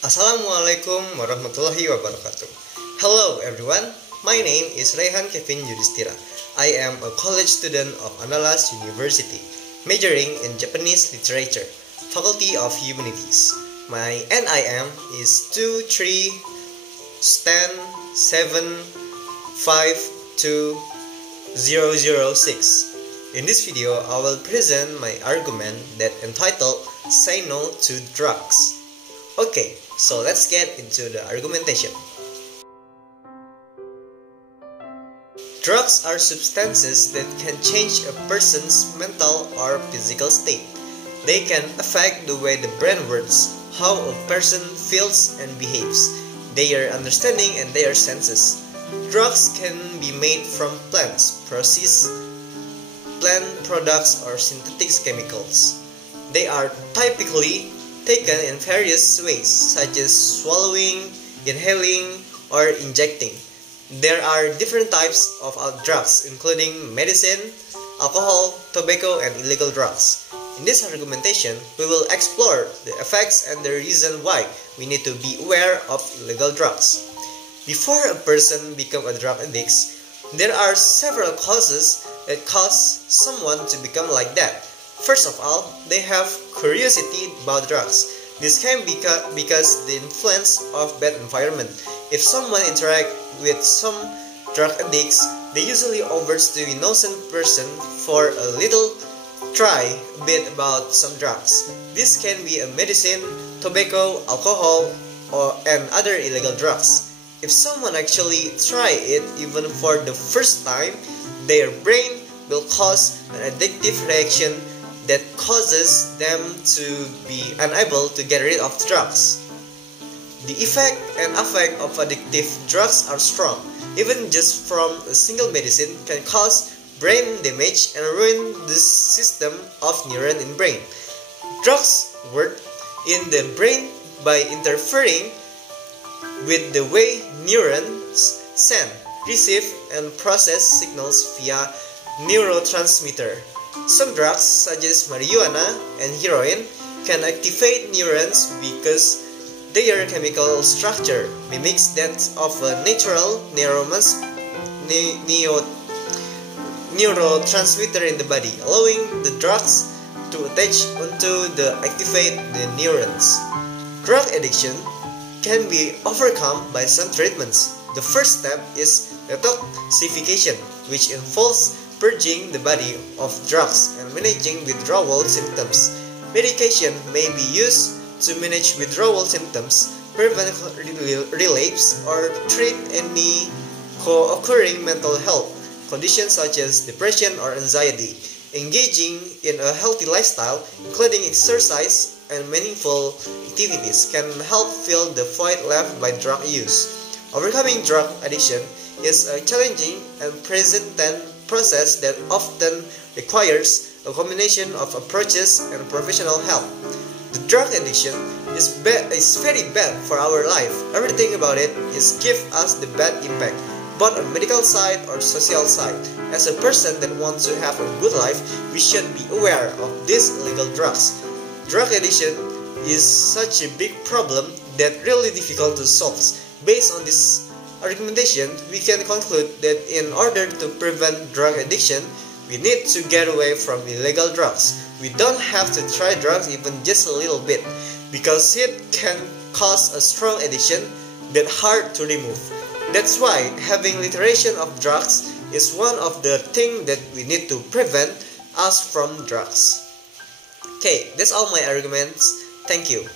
Assalamualaikum warahmatullahi wabarakatuh. Hello everyone, my name is Raihan Kevin Yudhistira. I am a college student of Andalas University, majoring in Japanese Literature, Faculty of Humanities. My NIM is 23107520006. In this video, I will present my argument that entitled Say No to Drugs. Okay, so let's get into the argumentation. Drugs are substances that can change a person's mental or physical state. They can affect the way the brain works, how a person feels and behaves, their understanding and their senses. Drugs can be made from plants, processed plant products or synthetic chemicals. They are typically taken in various ways, such as swallowing, inhaling, or injecting. There are different types of drugs, including medicine, alcohol, tobacco, and illegal drugs. In this argumentation, we will explore the effects and the reason why we need to be aware of illegal drugs. Before a person becomes a drug addict, there are several causes that cause someone to become like that. First of all, they have curiosity about drugs. This can be because the influence of bad environment. If someone interacts with some drug addicts, they usually offers to innocent person for a little try a bit about some drugs. This can be a medicine, tobacco, alcohol, and other illegal drugs. If someone actually try it even for the first time, their brain will cause an addictive reaction that causes them to be unable to get rid of drugs. The effect and effect of addictive drugs are strong. Even just from a single medicine can cause brain damage and ruin the system of neuron in brain. Drugs work in the brain by interfering with the way neurons send, receive, and process signals via neurotransmitter. Some drugs, such as marijuana and heroin, can activate neurons because their chemical structure mimics that of a natural neurotransmitter in the body, allowing the drugs to attach onto the activate the neurons. Drug addiction can be overcome by some treatments. The first step is detoxification, which involves purging the body of drugs and managing withdrawal symptoms. Medication may be used to manage withdrawal symptoms, prevent relapse, or treat any co-occurring mental health conditions such as depression or anxiety. Engaging in a healthy lifestyle, including exercise and meaningful activities, can help fill the void left by drug use. Overcoming drug addiction is a challenging and persistent process that often requires a combination of approaches and professional help. The drug addiction is very bad for our life. Everything about it is give us the bad impact, both on medical side or social side. As a person that wants to have a good life, we should be aware of these illegal drugs. Drug addiction is such a big problem that really difficult to solve. Based on this argumentation, we can conclude that in order to prevent drug addiction, we need to get away from illegal drugs. We don't have to try drugs even just a little bit, because it can cause a strong addiction that's hard to remove. That's why having limitation of drugs is one of the things that we need to prevent us from drugs. Okay, that's all my arguments. Thank you.